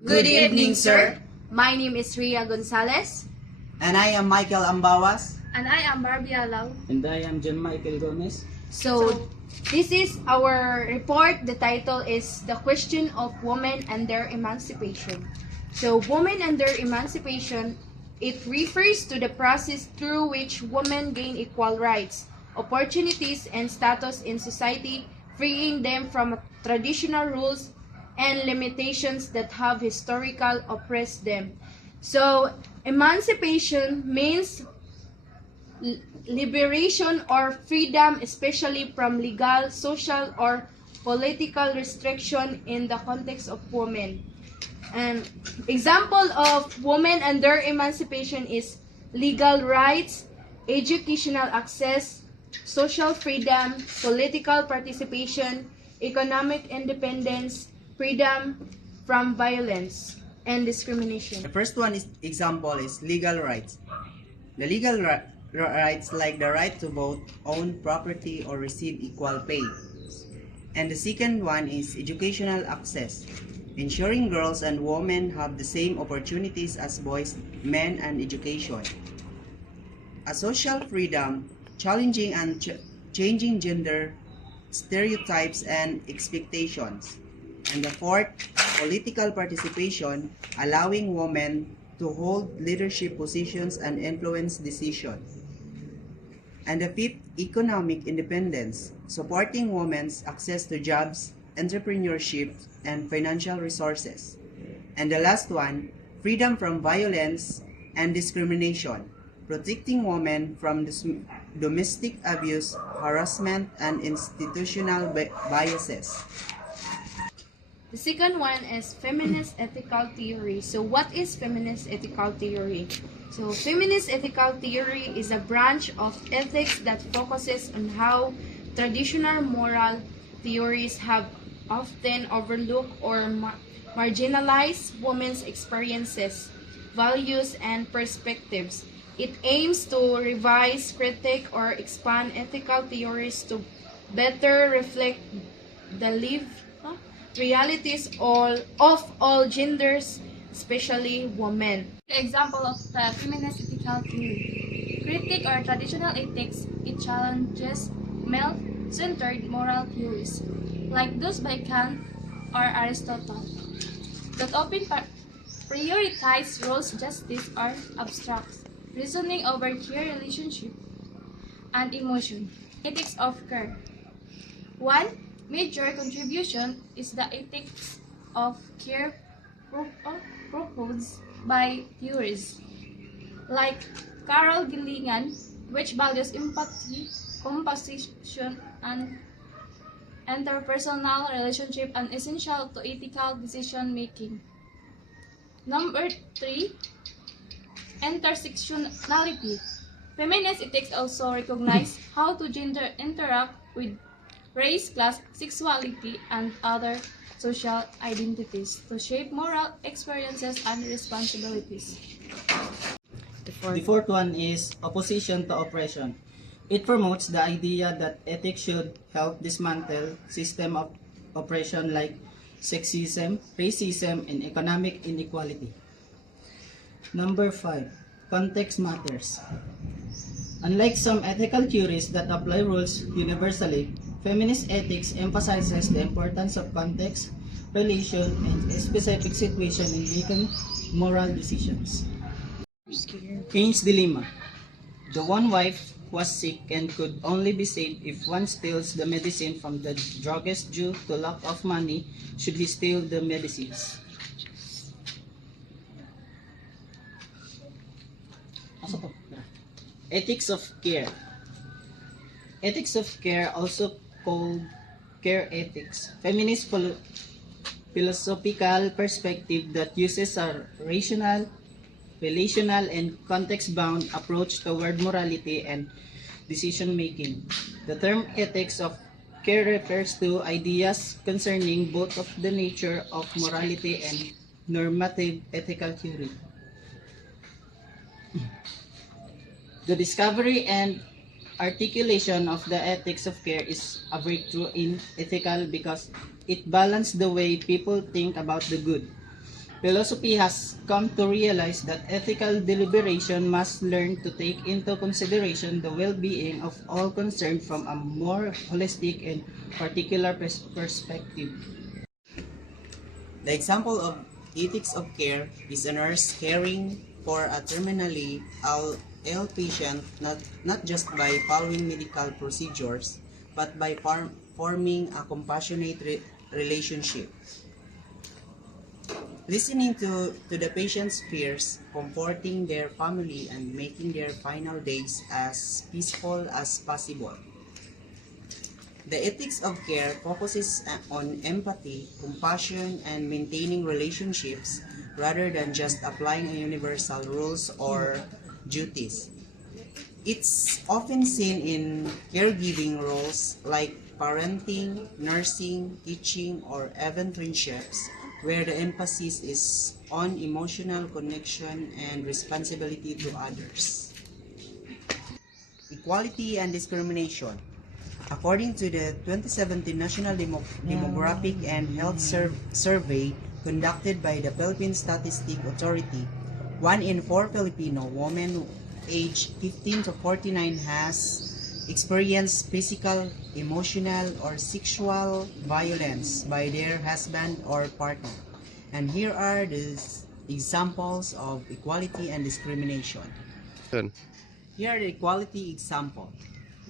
Good evening, sir. My name is Ria Gonzalez. And I am Michael Ambawas. And I am Barbie Alaw. And I am John Michael Gomez. So, this is our report. The title is The Question of Women and Their Emancipation. So, women and their emancipation, it refers to the process through which women gain equal rights, opportunities, and status in society, freeing them from traditional rules and limitations that have historically oppressed them. So, emancipation means liberation or freedom, especially from legal, social, or political restriction in the context of women. An example of women and their emancipation is legal rights, educational access, social freedom, political participation, economic independence, freedom from violence and discrimination. The first one is example is legal rights. The legal rights like the right to vote, own property, or receive equal pay. And the second one is educational access, ensuring girls and women have the same opportunities as boys, men, and education. A social freedom, challenging and changing gender stereotypes and expectations. And the fourth, political participation, allowing women to hold leadership positions and influence decisions. And the fifth, economic independence, supporting women's access to jobs, entrepreneurship, and financial resources. And the last one, freedom from violence and discrimination, protecting women from domestic abuse, harassment, and institutional biases. The second one is feminist ethical theory. So what is feminist ethical theory? So feminist ethical theory is a branch of ethics that focuses on how traditional moral theories have often overlooked or marginalized women's experiences, values, and perspectives. It aims to revise, critique, or expand ethical theories to better reflect the lived realities of all genders, especially women. The example of the feminist ethical theory. Critique or traditional ethics, it challenges male-centered moral theories, like those by Kant or Aristotle, that often prioritize rules, justice, or abstract reasoning over care, relationship, and emotion. Ethics of care. One major contribution is the ethics of care proposed by theorists like Carol Gilligan, which values empathy, compassion, and interpersonal relationship and essential to ethical decision making. Number 3, intersectionality. Feminist ethics also recognize how to gender interact with race, class, sexuality, and other social identities to shape moral experiences and responsibilities. The fourth one is opposition to oppression. It promotes the idea that ethics should help dismantle system of oppression like sexism, racism, and economic inequality. Number 5, context matters. Unlike some ethical theories that apply rules universally, feminist ethics emphasizes the importance of context, relation, and specific situation in making moral decisions. Cain's dilemma. The one wife was sick and could only be saved if one steals the medicine from the druggist due to lack of money. Should he steal the medicines? Ethics of care. Ethics of care, also called care ethics, feminist philosophical perspective that uses a rational, relational, and context-bound approach toward morality and decision-making. The term ethics of care refers to ideas concerning both of the nature of morality and normative ethical theory. The discovery and articulation of the ethics of care is a breakthrough in ethical because it balances the way people think about the good, Philosophy has come to realize that ethical deliberation must learn to take into consideration the well-being of all concerned from a more holistic and particular perspective. The example of ethics of care is a nurse caring for a terminally ill patient not just by following medical procedures but by forming a compassionate relationship. Listening to the patient's fears, comforting their family, and making their final days as peaceful as possible. The ethics of care focuses on empathy, compassion, and maintaining relationships rather than just applying universal rules or duties. It's often seen in caregiving roles like parenting, nursing, teaching, or even friendships, where the emphasis is on emotional connection and responsibility to others. Equality and discrimination. According to the 2017 National Demographic and Health Survey conducted by the Philippine Statistics Authority, 1 in 4 Filipino women aged 15 to 49 has experienced physical, emotional, or sexual violence by their husband or partner. And here are the examples of equality and discrimination. Here are the equality example.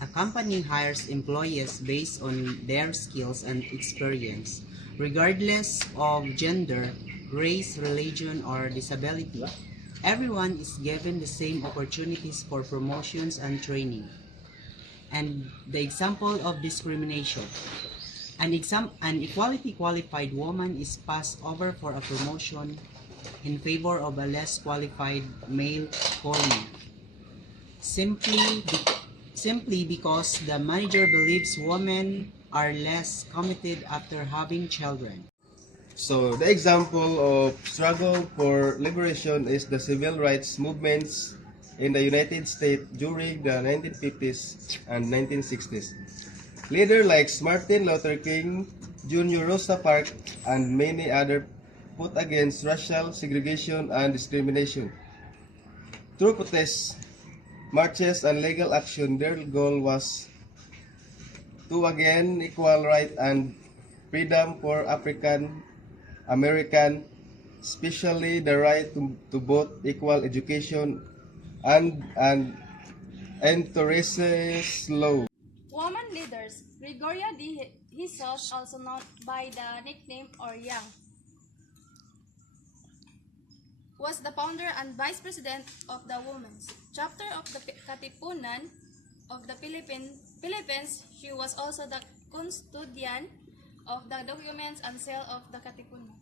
A company hires employees based on their skills and experience, regardless of gender, race, religion, or disability. Everyone is given the same opportunities for promotions and training. And the example of discrimination. An equality qualified woman is passed over for a promotion in favor of a less qualified male colleague. Simply because the manager believes women are less committed after having children. So the example of struggle for liberation is the civil rights movements in the United States during the 1950s and 1960s. Leaders like Martin Luther King Jr., Rosa Parks, and many others put against racial segregation and discrimination. Through protests, marches, and legal action, their goal was to again equal rights and freedom for African American, especially the right to both equal education and to racist law. Woman leaders, Gregoria D. Jesus, also known by the nickname or Yang, was the founder and vice president of the Women's Chapter of the Katipunan of the Philippines. She was also the custodian of the documents and sale of the Katipunan.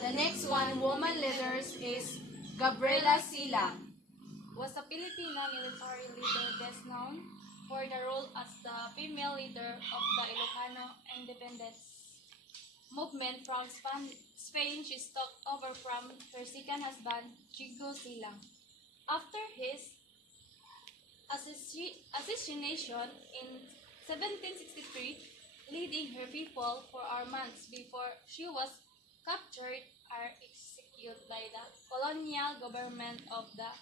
The next one, woman leaders, is Gabriela Sila. Was a Filipino military leader best known for the role as the female leader of the Ilocano independence movement from Spain. She took over from her second husband, Chico Silang. After his assassination in 1763, leading her people for months before she was captured or executed by the colonial government of the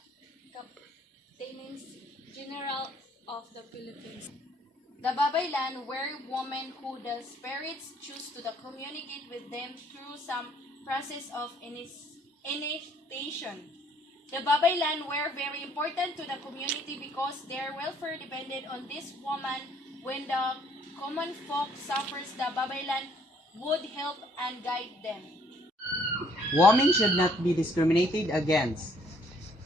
Captains General of the Philippines. The Babaylan were women who the spirits choose to communicate with them through some process of initiation. The Babaylan were very important to the community because their welfare depended on this woman. When the common folk suffers, the Babaylan would help and guide them. Women should not be discriminated against.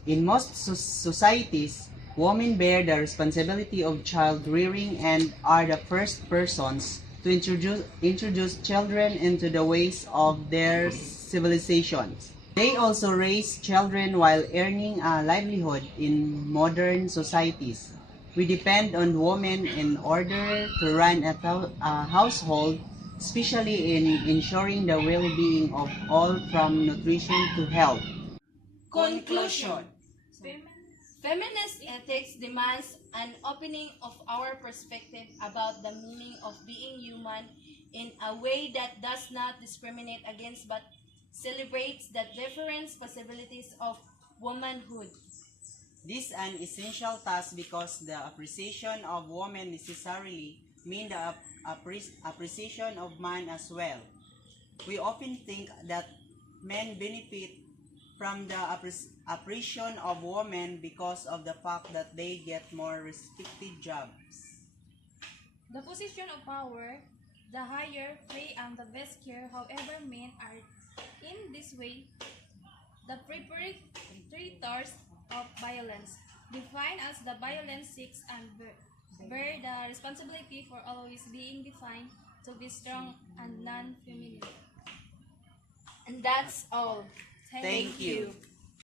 In most societies, women bear the responsibility of child rearing and are the first persons to introduce children into the ways of their civilizations. They also raise children while earning a livelihood in modern societies. We depend on women in order to run a household, especially in ensuring the well-being of all from nutrition to health. Conclusion. Feminist ethics demands an opening of our perspective about the meaning of being human in a way that does not discriminate against but celebrates the different possibilities of womanhood. This is an essential task because the appreciation of women necessarily mean the appreciation of man as well. We often think that men benefit from the appreciation of women because of the fact that they get more respected jobs. The position of power, the higher pay and the best care, however, men are in this way the perpetrators of violence, defined as the violence seeks and bear the responsibility for always being defined to be strong and non-feminine. And that's all. Thank you.